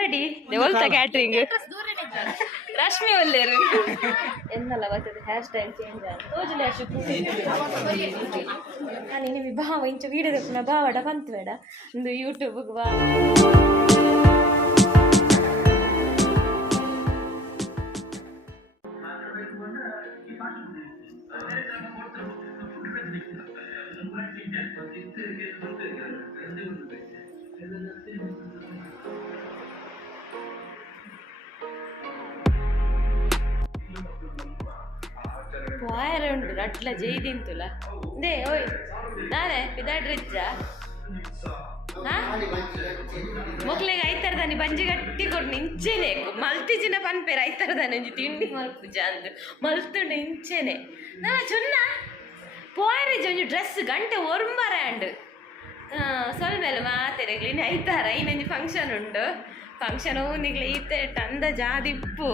Ready ದೇವಲ್ತ catering Rashmi ಒಲ್ಲೇರು ಎಂದಲ್ಲ ಬರ್ತದೆ hair style change ತೋಜುಲೆ ಅಷ್ಟು ನಾನು ನಿಮಗೆ ಭಾವ ಇಂಚ ವೀಡಿಯೋ ತೆಪ್ಪನ ಭಾವಡ ಬಂತು ಬೇಡ ಒಂದು ಯೂಟ್ಯೂಬ್ಗೆ ಬಾ పోయారు ఉండు అట్లా చేయి తింటులా దే ఓయ్ నానే పిదాడ్రిచ్చ మొక్కలేగా ಐತರದಾನಿ ಬಂಜಿ ಗಟ್ಟಿ ಕೊಡು ನಿಂಚೆನೆ ಮಲ್ತಿಜಿನ ಪನ್ಪೇರು ಐತರದಾನಿ ತಿಂಡಿ ಮಲ್ಪು ಜಾಂದು ಮಲ್ತುಂಡು ಇಂಚೆನೆ ನಾ ಚುನ್ನ పోయారు ಒಂಜಿ ಡ್ರೆಸ್ ಗಂಟೆ ಒರ್ಮರಾಂಡ್ ಸೊಲ್ಮೇಲೆ ಮಾತೆರೆಗ್ಲಿ ಐತಾರ ಇನ್ನೊಂದು ಫಂಕ್ಷನ್ ಉಂಡು ಫಂಕ್ಷನ್ ನಿಗ್ಲಿ ಈತೆ ತಂದ ಜಾದಿಪ್ಪು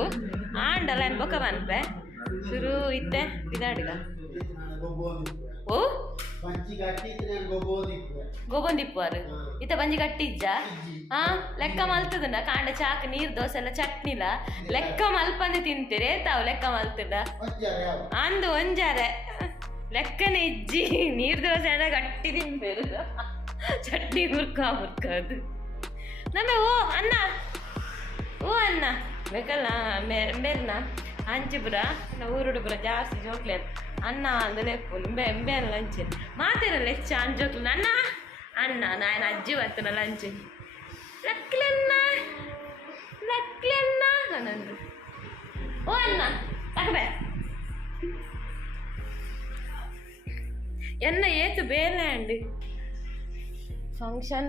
ಆಂಡಲ್ಲ ಅನ್ಬೊಕ್ಕ ಬನ್ಪೆ ಶುರು ಇತ್ತೆ ಬಿದಾಡ್ಗ ಓ ಗೊಬ್ಬೊಂದಿಪ್ಪುವಾರು ಇತ್ತ ಬಂಜಿ ಕಟ್ಟಿಜ್ಜ ಲೆಕ್ಕ ಮಲ್ತದನ ಕಾಂಡ ಚಾಕ್ ನೀರ್ ದೋಸೆ ಎಲ್ಲ ಚಟ್ನಿಲ ಲೆಕ್ಕ ಮಲ್ಪಂದು ತಿಂತೀರಿ ತಾವು ಲೆಕ್ಕ ಮಲ್ತದ ಅಂದು ಒಂಜಾರೆ ಲೆಕ್ಕನೆ ಇಜ್ಜಿ ನೀರ್ ದೋಸೆ ಎಲ್ಲ ಗಟ್ಟಿ ತಿಂತೀರು ಚಟ್ನಿ ಮುರ್ಕ ಅದು ನಮ್ಮ ಓ ಅನ್ನ ಬೇಕಲ್ಲ ಮೇರ್ನ ಅಂಚಿಪುರ ಊರುಡುಪುರ ಜಾಸ್ತಿ ಜೋಕ್ಲೆ ಅನ್ನ ಅಂದ್ರೆ ಎಂಬೆ ಲಂಚ್ ಮಾತಿರಲ್ಲ ಹೆಚ್ಚು ಅನ್ ಜೋಕ್ಲೆ ಅನ್ನ ನಾನು ಅಜ್ಜಿ ಬರ್ತನ ಲಂಚ್ ಲಕ್ಲೆನ್ನ ನಾನಂದು ಓ ಅನ್ನ ತಗಬೇ ಎನ್ನ ಏತು ಬೇಲೆ ಅಂಡಿ ಫಂಕ್ಷನ್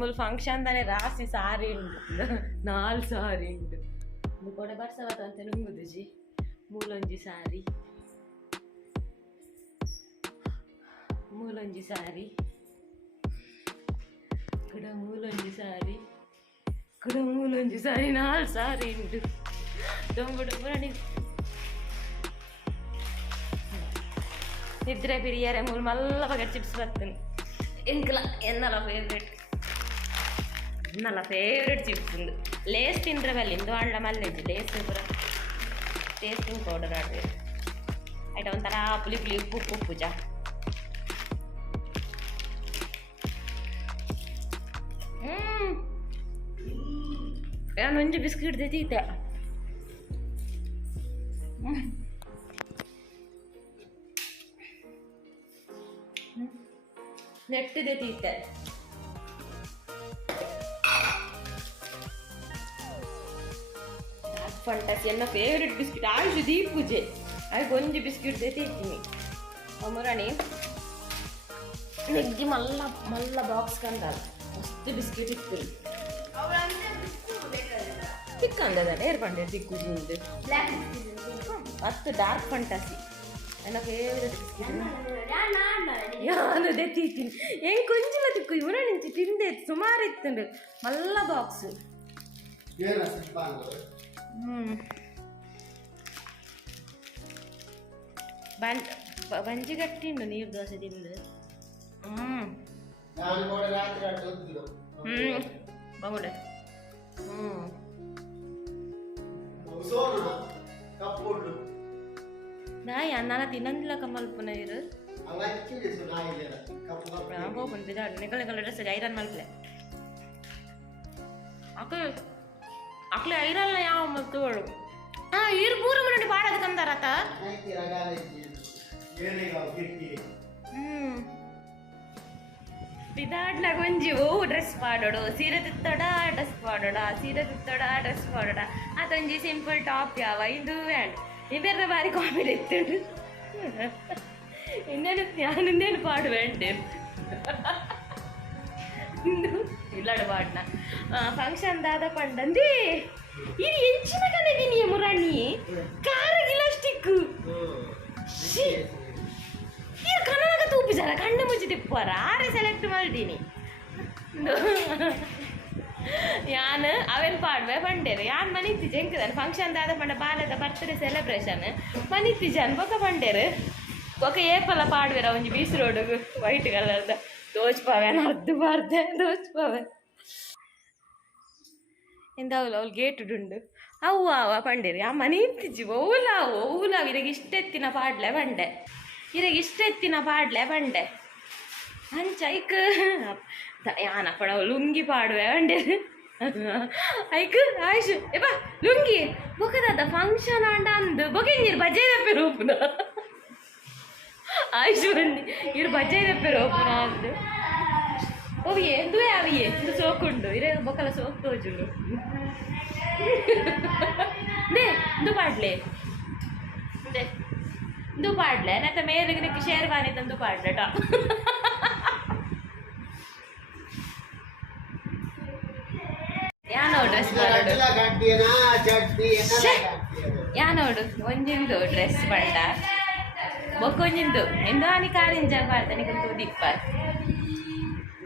ಮುಲ್ ಫಂಕ್ಷನ್ ತಾನೆ ರಾಸಿ ಸಾರಿ ಉಂಟು 4 ಸಾರಿ ಉಂಟು ಕೊಡೆ ಬರ್ಸವತ್ತ ಅಂತ ನುಂಗುದು ಜಿ ಮೂಲೊಂಜಿ ಸಾರಿ ಕುಡ ಮೂಲೊಂಜಿ ಸಾರಿ 4 ಸಾರಿ ಉಂಟು ದೊಂಬುಡು ಪುರಾಣಿ ನಿದ್ರೆ ಬಿರಿಯಾರೆ ಮೂಲ್ ಮಲ್ಲ ಬಗೆ ಚಿಪ್ಸ್ ಬರ್ತೇನೆ ಎಂಕಲ ಎನ್ನಲ್ಲ ಫೇವ್ರೆಟ್ ಚಿಪ್ಸ್ ಉಂಡು ಲೇಸ್ ತಿಂದ್ರೆ ಬಲ್ಲಿಂದು ಅಂಡ ಮಲ್ಲೆಜ್ಜಿ ಲೇಸ್ ಪೂರ ಟೇಸ್ಟಿಂಗ್ ಪೌಡರ್ ಆಡ್ಬೇಕು ಆಯ್ತಾ ಒಂಥರ ಪುಳಿ ಉಪ್ಪು ಜಾ ನಾನೊಂದು ಬಿಸ್ಕಿಟ್ ತೆತೀತೆ ನೆಟ್ಟು ತೆತೀತೆ ಫಂಟಾಸಿ ನನ್ನ ಫೇವ್ರೆಟ್ ಬಿಸ್ಕಿಟ್ ಆಯುಷ್ ದೀಪೂಜೆ ಆಯ್ಕೆ ಒಂಜಿ ಬಿಸ್ಕಿಟ್ ತೆತ್ತೀನಿ ಅಮರಾಣಿ ನೆಗ್ಗಿ ಮಲ್ಲ ಬಾಕ್ಸ್ ಕಂದಲ್ಲ ಮಸ್ತ್ ಬಿಸ್ಕಿಟ್ ಇತ್ತು ತಿಕ್ಕಂದದ ಏರ್ ಪಂಡೆ ತಿಕ್ಕುದು ಮಸ್ತ್ ಡಾರ್ಕ್ ಫಂಟಾಸಿ ನನ್ನ ಫೇವ್ರೆಟ್ ಬಿಸ್ಕಿಟ್ ನಾನು ತೆತ್ತೀನಿ ಹೆಂಗೆ ಕೊಂಚಿಲ್ಲ ತಿಕ್ಕು ಇವರ ನಿಂಚಿ ತಿಂದೆ ಸುಮಾರು ಇತ್ತು ಮಲ್ಲ ಬಾಕ್ಸ್ ಬಂಜಿ ಗಟ್ಟಿಂಡು ನೀರು ದೋಸೆ ತಿಂದು ಬಗುಡೆ ನಾಯಿ ಅನ್ನ ತಿನ್ನಂದಿಲ್ಲ ಕಮ್ಮಲ್ಪುನ ಇರು ನಿಕಲ ಡ್ರೆಸ್ ಐರನ್ ಮಲ್ಪಲೆ ಅಕ್ಲೆ ಐರಲ್ಲ ಯಾವ ಮತ್ತುಗಳು ಇರು ಪೂರ ಮುನ್ನಡಿ ಪಾಡೋದು ಕಂದಾರತ ಬಿದಾಡ್ಲಾಗ ಒಂಜಿ ಓ ಡ್ರೆಸ್ ಪಾಡೋಡು ಸೀರೆ ತಿತ್ತೋಡ ಡ್ರೆಸ್ ಪಾಡೋಡ ಅದೊಂಜಿ ಸಿಂಪಲ್ ಟಾಪ್ ಯಾವ ಇದು ವ್ಯಾಂಡ್ ಇವೆಲ್ಲ ಬಾರಿ ಕಾಮಿಡಿ ಇತ್ತು ಇನ್ನೇನು ಪಾಡುವೇಂಡೆ ಇಲ್ಲಾಡು ಪಾಡ್ನ ಫಂಕ್ಷನ್ ದಾದ ಪಂಡಂದಿ ಇದು ಎಂಚಿನ ಕನೆದೀನಿ ಮುರಾಣಿ ಕಾರ ಗಿಲಾಸ್ಟಿಕ್ ಇದು ಕನ್ನಡಕ ತೂಪಿಸಾರ ಕಣ್ಣು ಮುಚ್ಚಿ ತಿಪ್ಪಾರ ಆರೆ ಸೆಲೆಕ್ಟ್ ಮಾಡಿದೀನಿ ಯಾನ್ ಅವೆಲ್ಲ ಪಾಡ್ವೆ ಪಂಡೇರು ಯಾನ್ ಮನಿತ್ತಿಜೆ ಎಂಕದಾನೆ ಫಂಕ್ಷನ್ ದಾದ ಪಂಡ ಬಾಲದ ಬರ್ತ್ಡೇ ಸೆಲೆಬ್ರೇಷನ್ ಮನಿತ್ತಿಜೆ ಅನ್ಬೊಕ ಪಂಡೇರು ಬೊಕ ಏಪಲ ಪಾಡ್ವೆರ ಒಂಜಿ ಬೀಸ್ ರೋಡ್ ವೈಟ್ ಕಲರ್ದ ದೋಚ್ಪಾವೆ ಅರ್ಧ ಬಾರ್ದೆ ದೋಚ್ಪಾವೆ ಇಂದ ಅವ್ಲು ಗೇಟುಡುಂಡು ಅವ್ವ ಅವ ಪಂಡೇರಿ ಆ ಮನೆ ಇಂತಿಜ್ಜಿ ಓಲಾವ್ ಇರಗೆ ಇಷ್ಟೆತ್ತಿನ ಪಾಡ್ಲೆ ಬಂಡೆ ಅಂಚ ಐಕ್ ಯಾನ ಪಡ ಲುಂಗಿ ಪಾಡುವೆ ಬಂಡೆ ಐಕ್ ಆಯ್ಷು ಎಪ್ಪ ಲುಂಗಿ ಬೊಕದ ಫಂಕ್ಷನ್ ಅಂಡ ಅಂದು ಬೊಕೆಂಜಿರ್ ಬಜ್ಜೆ ದಪ್ಪೆ ರೂಪುನ ಆಯ್ಷು ಬಂಡಿ ಇರು ಬಜ್ಜೆ ದಪ್ಪೆ ರೂಪುನ ಅಂದು ಓವಿಯೇ ದುವೆ ಅವಿಯೇ ಇದು ಸೋಕುಂಡು ಇರೇ ಬೊಕಲ ಸೋಕ್ ತೋಜುಂಡು ದೇ ದು ಪಾಡ್ಲೆ ದೇ ದು ಪಾಡ್ಲೆ ನತ್ತ ಮೇಲಿಗೆ ನಿಕ್ಕೆ ಶೇರ್ವಾನಿ ತಂದು ಪಾಡ್ಲೆ ಟಾಪ್ ಯಾನೋ ಡ್ರೆಸ್ ಯಾನೋಡು ಒಂಜಿಂದು ಡ್ರೆಸ್ ಬಂಡ ಬೊಕ್ಕೊಂಜಿಂದು ಎಂದಾನಿ ಕಾರಿಂಜ ಪಾಡ್ತಾನೆ ತೂದಿಪ್ಪ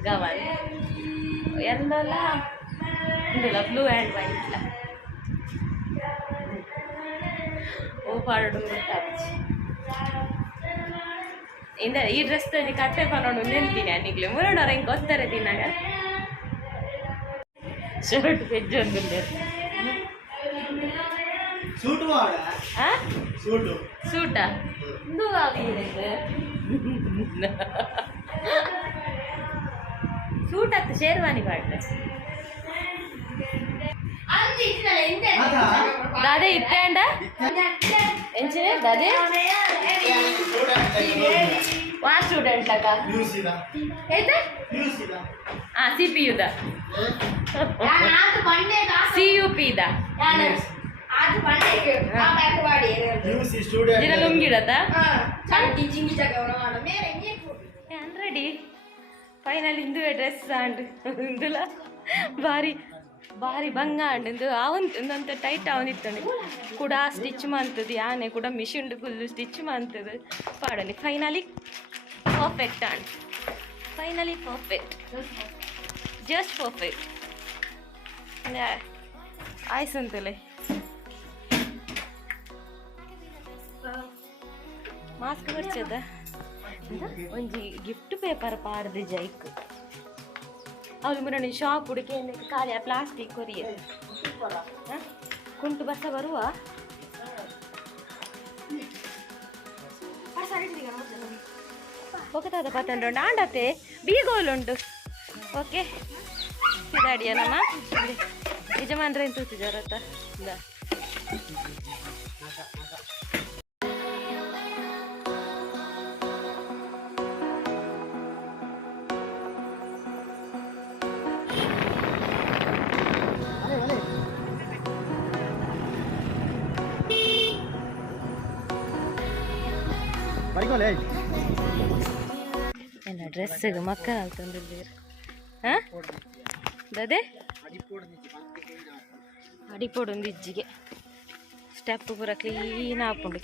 ಗವನ್ ಎಂದಲ್ಲ ಇಂದಿಲ್ಲ ಬ್ಲೂ ಆ್ಯಂಡ್ ವೈಟ್ ಓ ಪಾಡು ಇಂದ ಈ ಡ್ರೆಸ್ ತಂದು ಕತ್ತೆ ಕೊಂಡು ನೆನ್ತೀನಿ ಅನ್ನಿಗ್ಲಿ ಮುರಡೋರು ಹೆಂಗೆ ಗೊತ್ತಾರೆ ತಿನ್ನಾಗ ಶರ್ಟ್ ಪೆಜ್ಜೊಂದು ಸೂಟ ಇಂದು ಸೂಟ್ ಹತ್ತು ಶೇರ್ವಾನಿ ಪಾಡ್ಲೆ ದಾದೆ ಇತ್ತೇಂಡ ಎಂಚಿನೆ ದಾದೆ ವಾ ಸ್ಟೂಡೆಂಟ್ ಲಕ ಏತ ಸಿಪಿಯುದ CUP ದ ಜಿನ ಲುಂಗಿಡದ ರೆಡಿ ಫೈನಲ್ ಇಂದುವೆ ಡ್ರೆಸ್ ಆಂಡ್ ಇಂದುಲ ಭಾರಿ ಭಂಗ ಆಂಡ್ ಇಂದು ಒಂದಂತ ಟೈಟ್ ಅವನಿತ್ತಂಡು ಕೂಡ ಸ್ಟಿಚ್ ಮಂತದ್ದು ಯಾನೆ ಕೂಡ ಮಿಷಿನ್ ಫುಲ್ಲು ಸ್ಟಿಚ್ ಮಂತದ್ದು ಪಾಡಲಿ finally perfect and finally perfect just perfect ಆಯ್ಸಂತಲೆ ಮಾಸ್ಕ್ ಬರ್ಚದ ಒಂಜಿ ಗಿಫ್ಟ್ ಪೇಪರ್ ಪಾಡ್ದು ಜೈಕ್ ಅವ್ರು ಮುರಣಿ ಶಾಪ್ ಹುಡುಕಿ ಖಾಲಿ ಪ್ಲಾಸ್ಟಿಕ್ ಕೊರಿಯ ಕುಂಟು ಬಸ ಬರುವ ಹೋಗ್ತದ ಪತ್ತಂಡು ಆಂಡತೆ ಬೀಗೋಲುಂಟು ಓಕೆ ಇದಾಡಿಯಲ್ಲಮ್ಮ ಯಜಮಾನ್ರೆ ಅಂತ ಕೂತಿದ್ದಾರತ್ತ ಎಲ್ಲ ಡ್ರೆಸ್ಸಿಗೆ ಮಕ್ಕಳ ತಂದಿದ್ದೀರಿ ಹಾಂ ಅದೇ ಅಡಿಪೋಡು ಒಂದು ಇಜ್ಜಿಗೆ ಸ್ಟೆಪ್ ಪೂರ ಕ್ಲೀನ್ ಹಾಕ್ಕೊಂಡು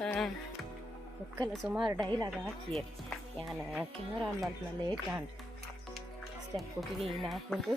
ಹಾಂ ಒಕ್ಕಲ್ಲ ಸುಮಾರು ಡೈಲಾಗ್ ಹಾಕಿ ಯಾನು ಕ್ಯಾಮ್ರಾ ಆನ್ ಮಾಡ್ತಾನೆ ಲೇಟ್ ಆಂಡ್ ಸ್ಟೆಪ್ ಕ್ಲೀನ್ ಹಾಕ್ಕೊಂಡು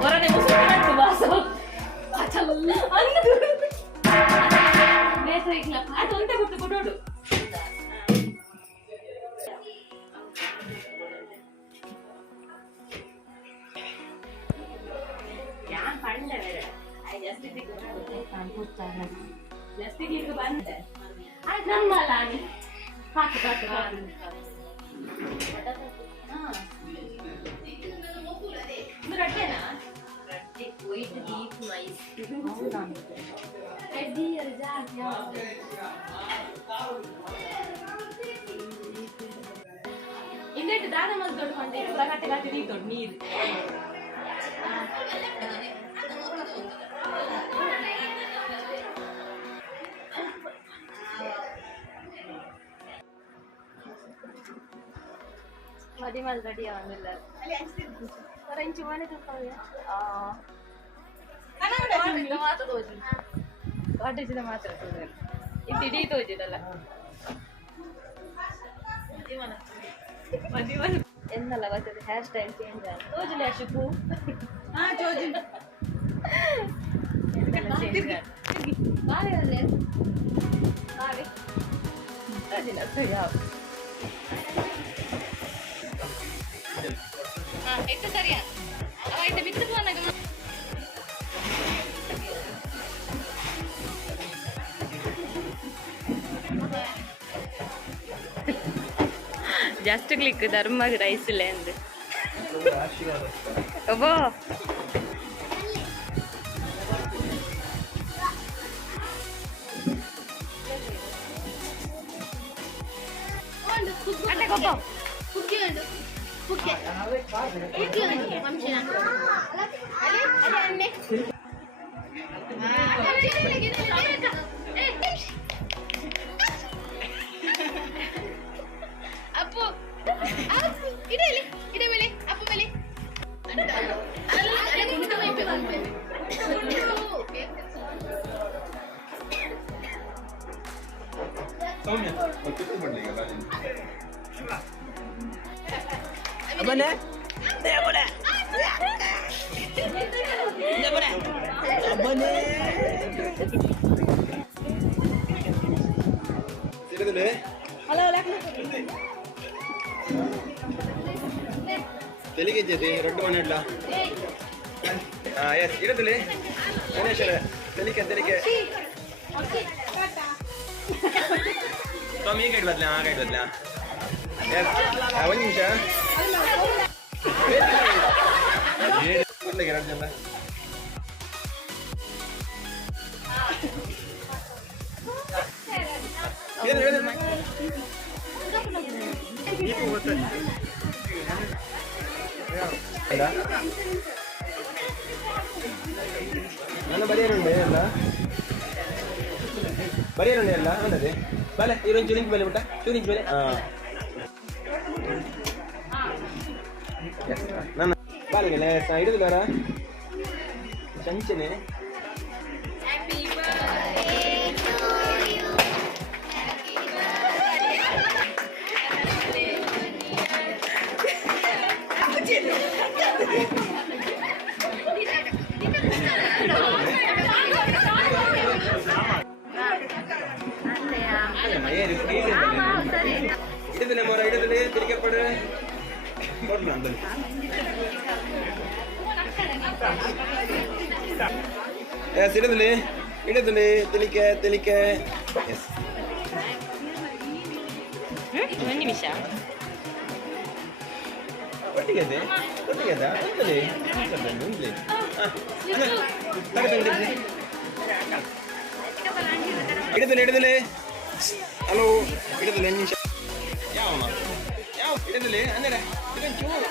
ಹೊರಗೆ ಮುಸುಕು ವಾಸ ಅದು ಒಂದೇ ಬಿಟ್ಟು ಕೊಡೋಡು ಯಾನ್ ಪಂಡ ಐ ಜಸ್ಟ್ ಪ್ಲಾಸ್ಟಿಕ್ ಬಂದೆ ಆಯ್ತು ನಮ್ಮಲ್ಲ ಹಾಕಿ ಹಾಕಿ ಹಾಕಿ ಇದು ರಡ್ಡೆನಾ ರಡ್ಡೆ ವೈಟ್ ಡೀಪ್ ನೈಸ್ ರೆಡ್ಡಿ ಜಾಸ್ತಿ ಇಂದೆಟ್ಟು ದಾನ ಮದ್ದು ದೊಡ್ಕೊಂಡೆ ಕಟ್ಟೆ ಕಟ್ಟೆ ನೀರು ದೊಡ್ಡ ನೀರು ಮದಿ ಮಲ್ ರೆಡಿ ಆಗೋದಿಲ್ಲ ಇಂಚು ಮನೆ ಕಾಟೇಜಿನ ಮಾತ್ರ ಇದು ಇಡೀ ತೋಜಿದಲ್ಲ ಮದಿವನ್ എന്നല്ല ಗೊತ್ತದೆ ಹೇರ್ ಸ್ಟೈಲ್ ಚೇಂಜ್ ಆಯ್ತು ತೋಜಿಲ್ಲ ಅಶುಕು ತೋಜಿಲ್ಲ ಬಾಳೆ ತೋಜಿಲ್ಲ ಯಾವ itu sarian. Awak itu bitu pun nak. Just click dharma rice land. Abo. Ada kopo. Pukki ada. Pukki. Pukki ada. Mamsina. Ada anne. Apu. Apu. Ide beli. Apu beli. Ada kuntu mai pe kuntu. Soumya, कितने बढ़ लेगा बाजी? Abone? Abone? Abone? Sini dulu. Halo, lek. ತೆಲಿಗೆ ಜೊತೆ ರೊಡ್ಡು ಮನೆ ಇಡ್ಲ S ಇಡದಲ್ಲಿ ಗಣೇಶರ ತೆಲಿಕೆ ಸ್ವಾಮಿ ಈ guide ಬದಲ ಆ guide ಬದಲ S ಒಂದು ನಿಮಿಷ ಎರಡು ಜನ ನನ್ನ ಬರಿಯರುಂಡೆ ಅಲ್ಲ ಬರಿಯರುಂಡೆ ಅಲ್ಲ ಅನ್ನದೆ ಬಲೆ ಇರೊಂದು ಚೂರಿಂಚ್ ಬೆಲೆ ಬಿಟ್ಟ ಚೂರಿಂಚ್ ಬೆಲೆ ನನ್ನ ಬಾಲಿಗೆ ಹಿಡಿದಿಲ್ಲಾರ ಚಂಚನೆ ಇಡದಲ್ಲಿ ಮರ ಇಡದಲ್ಲಿ ತಿರುಗಿ ಪಡ ಕೊಡ್ಲ ಅಂದಲ್ಲಿ ಎಸ್ ಇಡದಲ್ಲಿ ತಿಲಿಕೆ ಎಸ್ ಒಂದು ನಿಮಿಷ ಒಟ್ಟಿಗೆ ಅಂತಲೇ ಇಡದಲ್ಲಿ ಹಲೋ ಇಡದಲ್ಲಿ ಒಂದು ನಿಮಿಷ ಯಾವ ಇಡದಲ್ಲಿ ಅಂದರೆ ಇದೊಂಚೂರು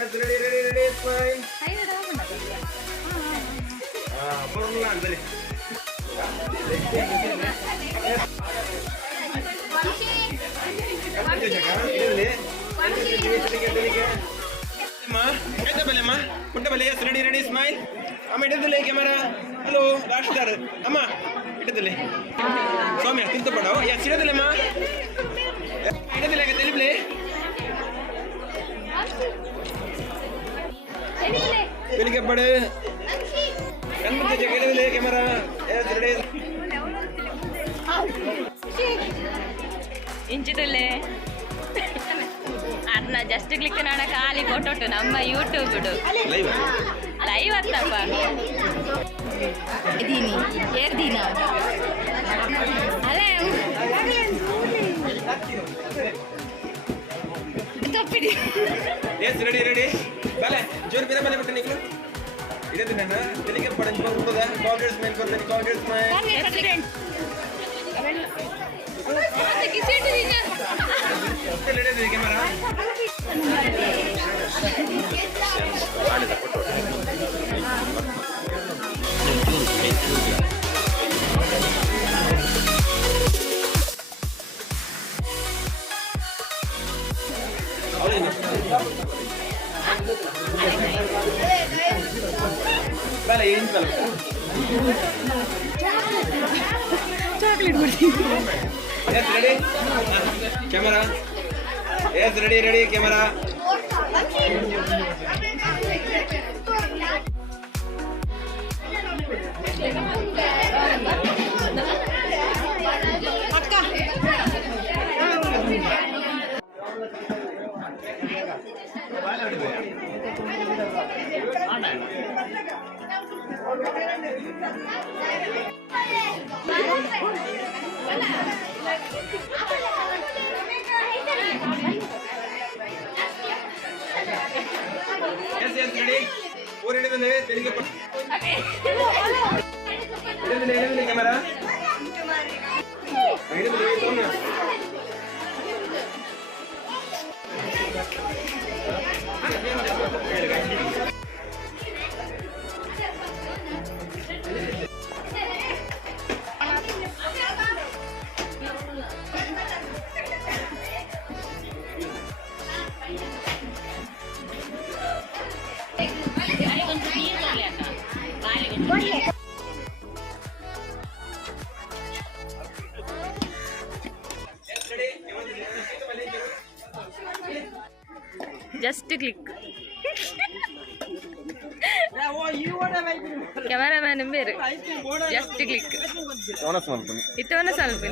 ready, fine. Porla andale. Ready, smile. Amma idadale camera. Hello, Rashtar. Amma idadale. Soumya, tinta padao. Yes, idadale amma. Idadale ke telipple. Telike pade. Kanmute jagedale camera. Yes, ready. ಇಂಚಿತುಲೆ ಅರ್ನ ಜಸ್ಟ್ ಕ್ಲಿಕ್ ನಾಡ ಖಾಲಿ ಕೊಟ್ಟೊಟ್ಟು ನಮ್ಮ YouTube live ಅತ್ತಪ್ಪ ದೀನಿ ಏರ್ದಿನ ಅಲ್ಲೇ ತಪ್ಪಿಡಿ S ready ready ಬಲೆ ಜೋರ್ ಬೇರೆ ಬಲೆ ಬಿಟ್ಟು ನೀವು ಇಡದು ನನ್ನ ತೆಲಿಗೆ ಪಡಂಜ ಬರ್ತದ ಕಾಂಗ್ರೆಸ್ ಮೇಲ್ ಬರ್ತದೆ ಕಾಂಗ್ರೆಸ್ ಮೇಲ್ ಪ್ರೆಸಿಡೆಂಟ್ ರೆಡಿ ಕ್ಯಾಮೆರಾ ಬಲೆ ಏನು ಬಲೆ ಚಾಕ್ಲೇಟ್ ಕೊಡ್ತೀನಿ yes ready camera yes ready ready camera yes yes ready ಊರ್ ಹಿಡಿದ್ರೆ ತೆಲಿಗೆ ಹಿಡಿದ್ರೆ ಕ್ಯಾಮೆರಾ ಹಿಡಿದ್ರೆ ಸೌಮ್ಯ ಜಸ್ಟ್ ಕ್ಲಿಕ್ ಕ್ಯಾಮರಾಮ್ಯಾನ್ ಬೇರೆ ಜಸ್ಟ್ ಕ್ಲಿಕ್ ಇತ್ತವನ ಸ್ವಲ್ಪ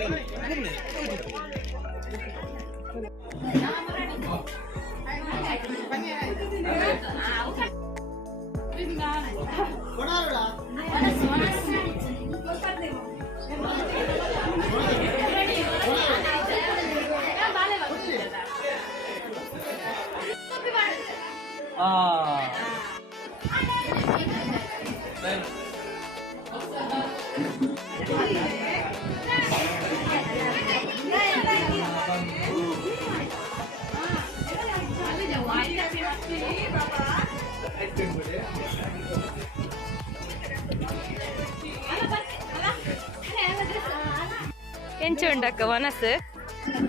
ಎಂಚುಂಡು ಅಕ್ಕ ಮನಸ್ಸು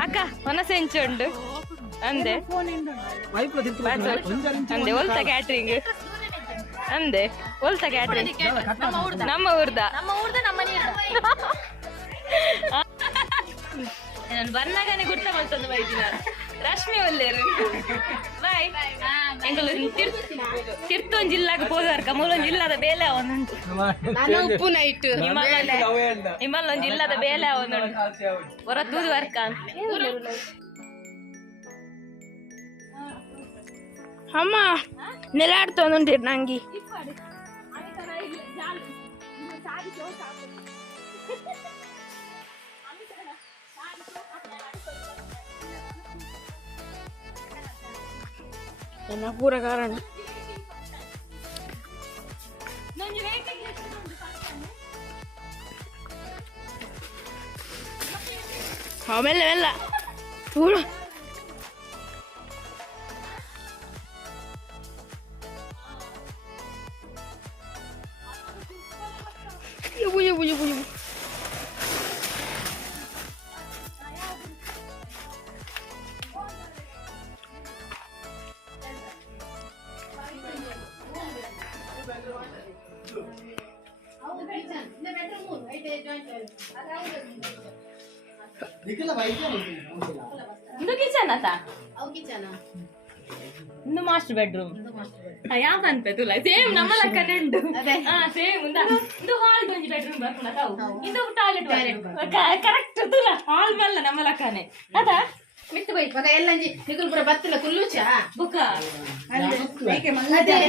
ಅಕ್ಕ ಮನಸ್ಸು ಎಂಚುಂಡು ಅಂದೆ ಅಂದೆ ಒಲ್ತ ಕ್ಯಾಟ್ರಿಂಗ್ ಅಂದೆ ಒಲ್ತ ಕ್ಯಾಟ್ರಿಂಗ್ ನಮ್ಮ ಊರ್ದ ನಾನು ಬಂದಾಗನೆ ಗುರ್ತ ಮಾಡ್ತಂದು ಬೈದಿನ ರಶ್ಮಿ ಒಲ್ಲೇರು ಬಾಯ್ ಎಂಗಲು ತಿರ್ತೊಂದು ಜಿಲ್ಲಾಗ ಹೋದರ್ಕ ಮೂಲೊಂದು ಜಿಲ್ಲಾದ ಬೇಲೆ ಅವನುಂಟು ಉಪ್ಪು ನೈಟ್ ನಿಮ್ಮಲ್ಲೊಂದು ಜಿಲ್ಲಾದ ಬೇಲೆ ಅವನುಂಟು ಹೊರ ತೂದು ವರ್ಕ ಅಮ್ಮ ನೆಲಾಡ್ತೊಂದುಂಟಿರ್ ನಂಗೆ ನನ್ನ ಪೂರ ಕಾರಣ ಮೆಲ್ಲ ಮೆಲ್ಲ ಪೂರ ಯಬು ಯಬು ಯಬು ಯಬು ಇದು ಕಿಚನ್ ಆತ ಇಂದು ಮಾಸ್ಟರ್ ಬೆಡ್ರೂಮ್ ಯಾವ ಅನ್ಪೆ ತುಲ ಸೇಮ್ ನಮ್ಮ ಲಕ್ಕನೆ ಉಂಟು ಸೇಮ್ ಇದು ಹಾಲ್ ಒಂಜಿ ಬೆಡ್ರೂಮ್ ಬರ್ಪುನ ತಾವು ಇದು ಟಾಯ್ಲೆಟ್ ಕರೆಕ್ಟ್ ತುಲ ಹಾಲ್ ಮಲ್ಲ ನಮ್ಮ ಲಕ್ಕನೆ ಅದ ಮಿತ್ತು ಬೈ ಮಗ ಎಲ್ಲಂಜಿ ನಿಗುಲ್ ಪುರ ಬತ್ತಿಲ್ಲ ಕುಲ್ಲುಚ ಬುಕ್ಕ ಏಕೆ ಮಂಗದೆ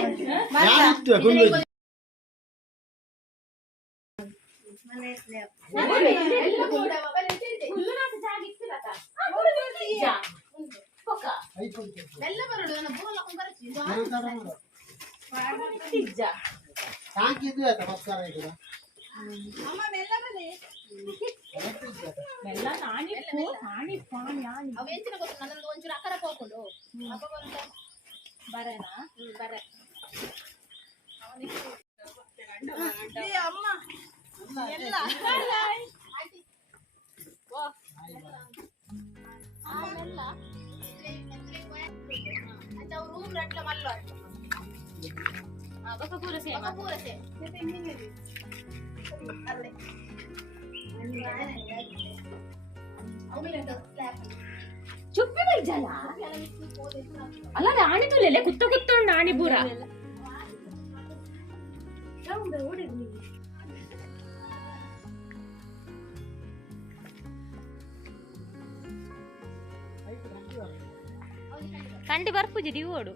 ಎಲ್ಲ ಬರಡು ನನ್ನ ಬೋಲ ಕೊಂಬರಚಿ ಅಮ್ಮ ಮೆಲ್ಲ ಬರೆ ಮೆಲ್ಲ ನಾನಿ ಪಾನಿ ಅವ ಎಂಚಿನ ಗೊತ್ತು ನನ್ನದು ಒಂಚೂರು ಅಕರ ಹೋಗ್ಕೊಂಡು ಅಪ್ಪ ಬಂದ ಬರನಾ ಬರ ಅಮ್ಮ ಎಲ್ಲ ಆಮೇಲ್ಲ अच्छा रूम रटला मल्लो बका पूरा से ते हिंगे अरे ಚುಪ್ಪಿ ಬೈಜಲ್ಲ ಅಲ್ಲ ರಾಣಿ ತುಲೆಲೆ ಕುತ್ತ ಕುತ್ತೊಂಡು ರಾಣಿ ಬೂರ ಕಂಡಿ ಬರ್ಪುಜಿ ಓಡು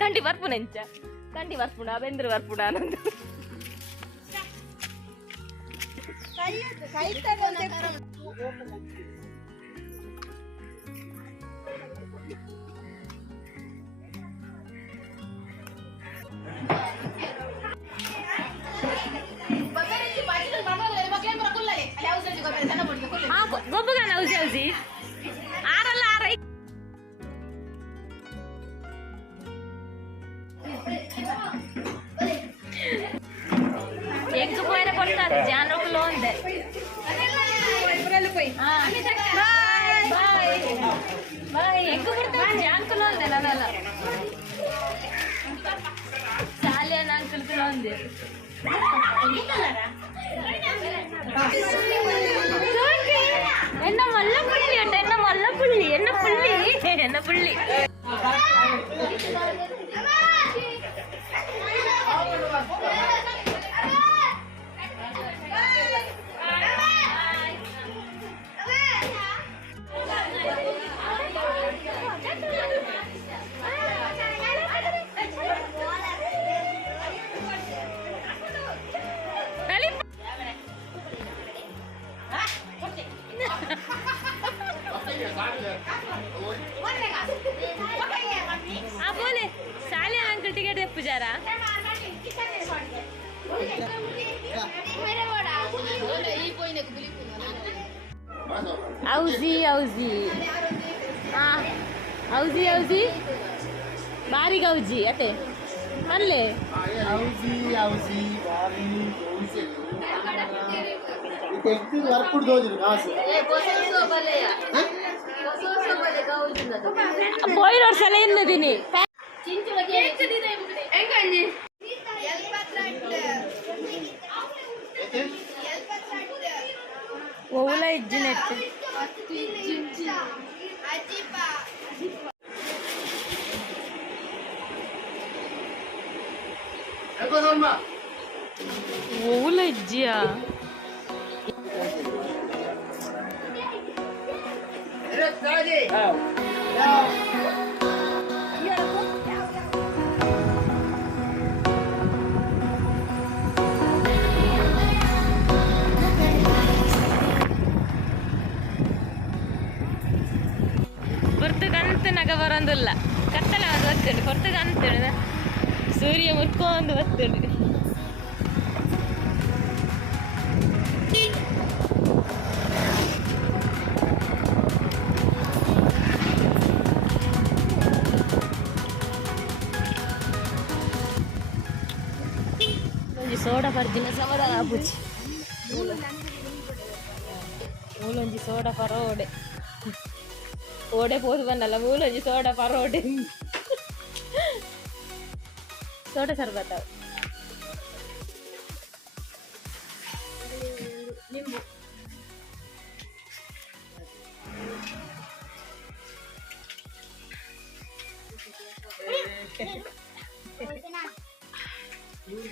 ಕಂಡಿ ಬರ್ಪು ನೆಂಚ ಕಂಡಿ ಬರ್ಪುಣ ಬೆಂದ್ರ ಬರ್ಪುಣ ಅನ್ನೊಂದು ಗೊಬ್ಬಗಾನ ಔಸಿ ಔಸಿ ಆರಲ್ಲ ಆರ ಎಗ್ ಪೋಯ್ನ ಕೊಡ್ತಾರೆ ಜಾನಕ್ಕಲು ಒಂದೆ ಬಾಯ್ ಎಗ್ ಕೊಡ್ತಾರೆ ಜಾನಕ್ಕಲು ಒಂದೆ ನನ್ನಲ್ಲ ಶಾಲೆಯ ಅಂಕಲ್ಕಲು ಒಂದೆ என்ன மல்ல புள்ளி அட்ட என்ன மல்ல புள்ளி என்ன புள்ளி என்ன புள்ளி बोले साले अंकल टिकट दे पुजारा औजी औजी हाँ औजी औजी बारी गौजी अते अल्ले औजी औजी बारी गौजी इतनी वर्क दोजु कासु పోయి రోడ్ సల ఎన్నదిని ఓవుల ఇజ్జినట్టు ఓవుల ఇజ్జియా ಪುರ್ತಗಂತ ನಗ ಬರೋದಿಲ್ಲ ಕತ್ತಲ ಒಂದು ಒತ್ತುಂಡು ಪುರ್ತಗಂತ ಸೂರ್ಯ ಮುಟ್ಕೊಂಡು ಒತ್ತುಂಡು ಸೋಡಾ ಬರ್ಜಿನ ಸಮಾಧಾನ ಆಪುಚ್ಚಿ ಮೂಲೊಂಜಿ ಸೋಡಾ ಪರೋಡೆ ಓಡೆ ಪೋದು ಬಂದಲ್ಲ ಮೂಲೊಂಜಿ ಸೋಡಾ ಪರೋಡೆ ಸೋಡಾ ಸರ್ಬತ್ತ ನಿಂಬು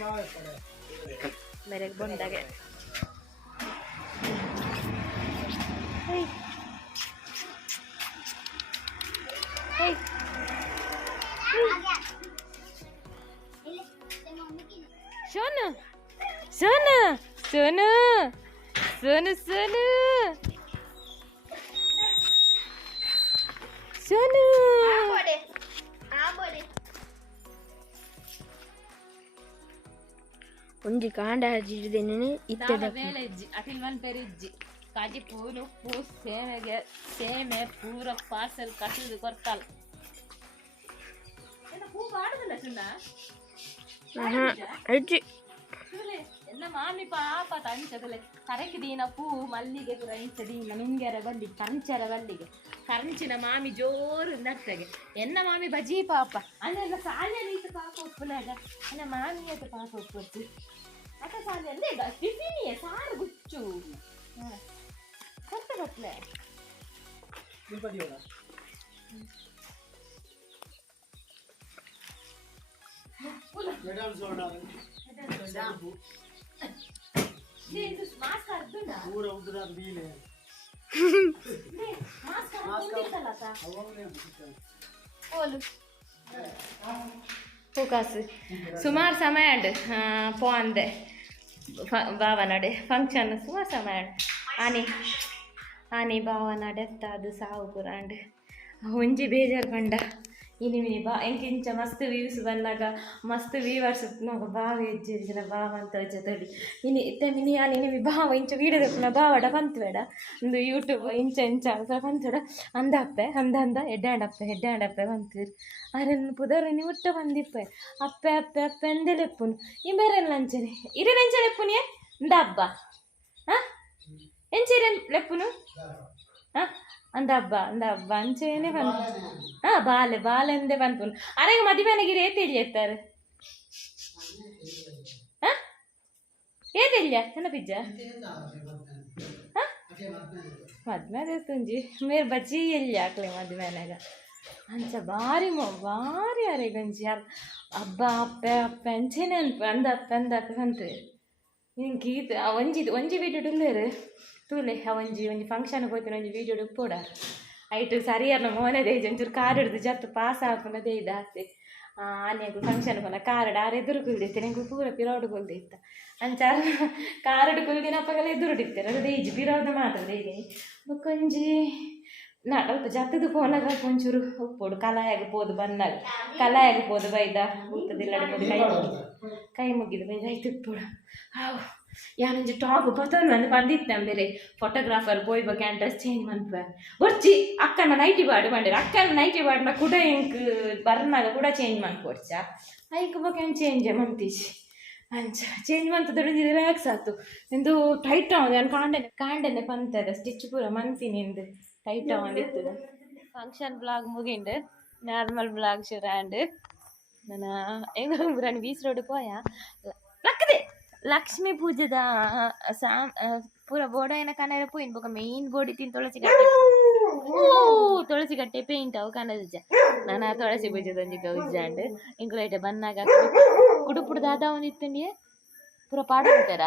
मेरे बंदागे सोनू सोनू सोनू सोनू सोनू सोनू ಒಂಜಿ ಕಾಂಡ ಹಚ್ಚಿದ್ದೇನೆ ಇತ್ತದ ಬೇಳೆ ಇಜ್ಜಿ ಅಟಿಲ್ವನ್ ಪೇರು ಇಜ್ಜಿ ಕಾಜಿ ಪೂರು ಉಪ್ಪು ಸೇಮೆಗೆ ಸೇಮೆ ಪೂರ ಪಾರ್ಸೆಲ್ ಕಸಿದು ಕೊರ್ತಾಲ ಪೂ ಮಾಡುದಿಲ್ಲ ಸುಣ್ಣ ಹಚ್ಚಿ ಎಲ್ಲ ಮಾಮಿ ಪಾಪ ತಂಚದಲೆ ಕರೆಕ್ ದೀನ ಪೂ ಮಲ್ಲಿಗೆ ಪೂರ ಇಂಚ ದೀನ ನುಂಗೆರ ಬಲ್ಲಿಗೆ ಕಂಚರ ಬಲ್ಲಿಗೆ ಕಂಚಿನ ಮಾಮಿ ಜೋರು ನರ್ತಗೆ ಎನ್ನ ಮಾಮಿ ಬಜಿ ಪಾಪ ಅಲ್ಲೆಲ್ಲ ಸಾಲ ನೀತು ಪಾಪ ಉಪ್ಪುಲಾಗ ಅನ್ನ ಮಾಮಿ ಆಯ್ತು ಪಾಪ ಉಪ್ಪು ಅಕ್ಕ ಸಾಲ ಅಂದ್ರೆ ಈಗ ಟಿಫಿನಿಯೇ ಸಾರು ಗುಚ್ಚು ಕೊಟ್ಟ ಕೊಟ್ಲೆ ಮಾಸ್ಕ್ ಅರ್ಧುಂಡ ಫೋಕಸ್ ಸುಮಾರು ಸಮಯ ಉಂಡು ಪೋಂದೆ ಬಾವನಡೆ ಫಂಕ್ಷನ್ ಸುಮಾರು ಸಮಯ ಉಂಡು ಆನೆ ಬಾವನಡೆ ಅದು ಸಾವು ಪುರ ಉಂಡು ಒಂಜಿ ಬೇಜಾರು ಪಂಡ ಇನಿ ಮಿನಿ ಬಾ ಎಂಕಿಂಚ ಮಸ್ತ್ ವ್ಯೂಸ್ ಬಂದಾಗ ಮಸ್ತ್ ವ್ಯೂವರ್ಸ್ ನಾವು ಬಾವ ಹೆಜ್ಜೆ ಬಾವ ಅಂತ ಜೊತೆಲಿ ಇನಿ ಇತ್ತೆ ಮಿನಿ ಆನೆ ನಿಮಿ ಬಾವ ಇಂಚ ವೀಡಿಯೋ ತೆಪ್ಪನ ಬಾವಡ ಪಂತ್ಬೇಡ ಒಂದು ಯೂಟ್ಯೂಬ್ ಇಂಚ ಇಂಚ ಪಂತ್ಬೇಡ ಅಂದಪ್ಪೆ ಅಂದ ಎಡ್ಡಾಂಡಪ್ಪೆ ಪಂತೀರಿ ಅರೆನ್ ಪುದರ್ ನಿ ಮುಟ್ಟ ಬಂದಿಪ್ಪೆ ಅಪ್ಪೆ ಅಪ್ಪೆ ಅಪ್ಪೆ ಎಂದೆ ಲೆಪ್ಪುನು ಈ ಬೇರೆ ಲಂಚನೆ ಇರೆ ನೆಂಚ ಲೆಪ್ಪುನಿಯೇ ಇಂದ ಹಬ್ಬ ಹಾಂ ಎಂಚಿರೆ ಲೆಪ್ಪುನು ಹಾಂ ಅಂದ ಹಬ್ಬ ಅಂಚೇನೆ ಬಂತು ಹಾಂ ಬಾಲೆಂದೇ ಬಂತು ಅರೆಗೆ ಮದುವೆನಿಗೆ ಏತಿಲ್ಲಿ ಎತ್ತಾರೆ ಹಾಂ ಏತಿಲ್ಲ ನನ್ನ ಪಿಜ್ಜ ಹಾಂ ಮದ್ವೆ ತುಂಜಿ ಮೇರೆ ಬಜ್ಜಿ ಎಲ್ಲಿ ಹಾಕ್ಲೆ ಮದುವೆನಾಗ ಅಂಚ ಭಾರಿ ಅರೆಗಂಜಿ ಹಬ್ಬ ಅಪ್ಪೆ ಅಂಚೇನೆ ಅಂದಪ್ಪೆ ಬಂತು ಹಿಂಗೆ ಗೀತ ಒಂಜಿ ವೀಡಿಯೋ ಡುಲ್ಲೇರು ತೂಲೆ ಒಂಜಿ ಫಂಕ್ಷನ್ಗೆ ಹೋಗ್ತೀನಿ ಒಂಜಿ ವೀಡಿಯೋ ಡುಪ್ಪೋಡ ಐಟು ಸರಿಯಾದ ಮೋನದೇ ಒಂಚೂರು ಕಾರ್ ಹಿಡ್ದು ಜತ್ತು ಪಾಸ್ ಹಾಕೊಂಡದೇ ಇದು ಆಗ್ತಿ ಆನೆಗೂ ಫಂಕ್ಷನ್ ಹೋನ ಕಾರಡು ಆರು ಎದುರು ಕುಲ್ದಿತ್ತೆ ನಂಗೆ ಪೂರ ಪಿರೋಡು ಕುಲ್ದಿತ್ತ ಅಂಚಾರ ಕಾರಡು ಕುಲ್ದಿನಪ್ಪಗೆಲ್ಲ ಎದುರು ಹಿಡಿತಾರೆ ಅದು ಈಜು ಪಿರೋದು ಮಾತ್ರ ಈಗ ಬೊಕ್ಕೊಂಜಿ ಅಲ್ಪ ಜತ್ತದು ಫೋನಾಗ ಒಂಚೂರು ಉಪ್ಪೋಡು ಕಲಾಯಾಗಬೋದು ಬಂದಾಗ ಕಲಾಯಾಗಬೋದು ಬೈದ ಊಟದಿಲ್ಲ ಕೈ ಮುಗಿದು ಬೈದ ಆಯ್ತು ಉಪ್ಪೋಡು ಹಾವು ಯಾನೊಂಜಿ ಟಾಪ್ ಪತ್ತೊಂದು ಬಂದಿತ್ತೆ ಬೇರೆ ಫೋಟೋಗ್ರಾಫರ್ ಪೋಯ್ ಬಗ್ಗೆ ಡ್ರೆಸ್ ಚೇಂಜ್ ಮನ್ಪ ಒರ್ಚಿ ಅಕ್ಕನ ನೈಟಿ ಬಾಡು ಬಂದಿರ ಅಕ್ಕನ ನೈಟಿ ಬಾಡ್ನ ಕೂಡ ಇಂಕ್ ಬರ್ನಾಗ ಕೂಡ ಚೇಂಜ್ ಮನ್ಪೊಡ್ಚ ಐಕ್ ಬಗ್ಗೆ ಚೇಂಜ್ ಮಂತೀಚಿ ಅಂಚ ಚೇಂಜ್ ಮಂತದೊಡಂಜಿ ರಿಲ್ಯಾಕ್ಸ್ ಆಯ್ತು ಎಂದು ಟೈಟ್ ಆಗಿ ನಾನು ಕಾಂಡೆನೆ ಪಂತದ ಸ್ಟಿಚ್ ಪೂರ ಮಂತೀನಿ ಎಂದು ಟೈಟ್ ಆಗಿತ್ತು ಫಂಕ್ಷನ್ ಬ್ಲಾಗ್ ಮುಗಿಂಡು ನಾರ್ಮಲ್ ಬ್ಲಾಗ್ ಶುರಾಂಡು ನಾನು ಹೆಂಗ ನಾನು ಬೀಚ್ ರೋಡ್ ಪೋಯ ಲಕ್ಕದೆ ಲಕ್ಷ್ಮೀ ಪೂಜೆದ ಪೂರ ಬೋಡಾಯಿನ ಕನ್ನಡ ಪೋಯಿನ್ ಬೊಕ ಮೇಯ್ನ್ ಬೋಡಿ ತಿನ್ ತುಳಸಿ ಗಟ್ಟೆ ಪೇಂಟ್ ಅವು ಕನ್ನಡ ನಾನು ತುಳಸಿ ಪೂಜೆದ ಒಂಜಿ ಗೌಜಾಂಡ್ ಇಂಕ್ಲೈಟ್ ಬನ್ನಾಗ ಕುಡುಪುಡು ದಾದ ಅವನಿತ್ತಂಡಿಯೇ ಪೂರ ಪಾಡು ಅಂತಾರ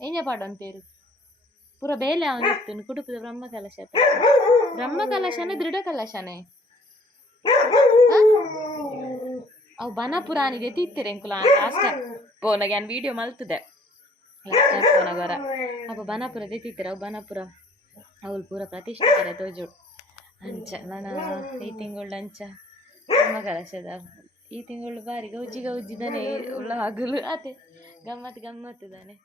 ಎಂಜ ಪಾಡು ಅಂತೇರು ಪೂರ ಬೇಲೆ ಅವನಿತ್ತು ಕುಡುಪುದ ಬ್ರಹ್ಮಕಲಶನೇ ದೃಢ ಕಲಶನೇ ಅವು ಬನಪುರಾನಿದೆ ತಿತ್ತರೆ ಎಂಕುಲ ಲಾಸ್ಟ್ ಪೋನಾಗ ನಾನು ವೀಡಿಯೋ ಮಲ್ತದೆ ಲಾಸ್ಟ್ ಪೋನಾಗರ ಅಪ್ಪ ಬನಪುರ ತಿತ್ತಿತ್ತಾರೆ ಅವು ಬನಪುರ ಅವಳು ಪೂರ ಪ್ರತಿಷ್ಠೆ ತೋಜು ಅಂಚ ನಾನು ಈ ತಿಂಗಳು ಅಂಚ ಬ್ರಹ್ಮಕಲಶದ ಈ ತಿಂಗಳು ಬಾರಿ ಗೌಜಿದಾನೆ ಉಳ್ಳ ಹಗಲು ಅದೇ ಗಮ್ಮತ್ತು ದಾನೆ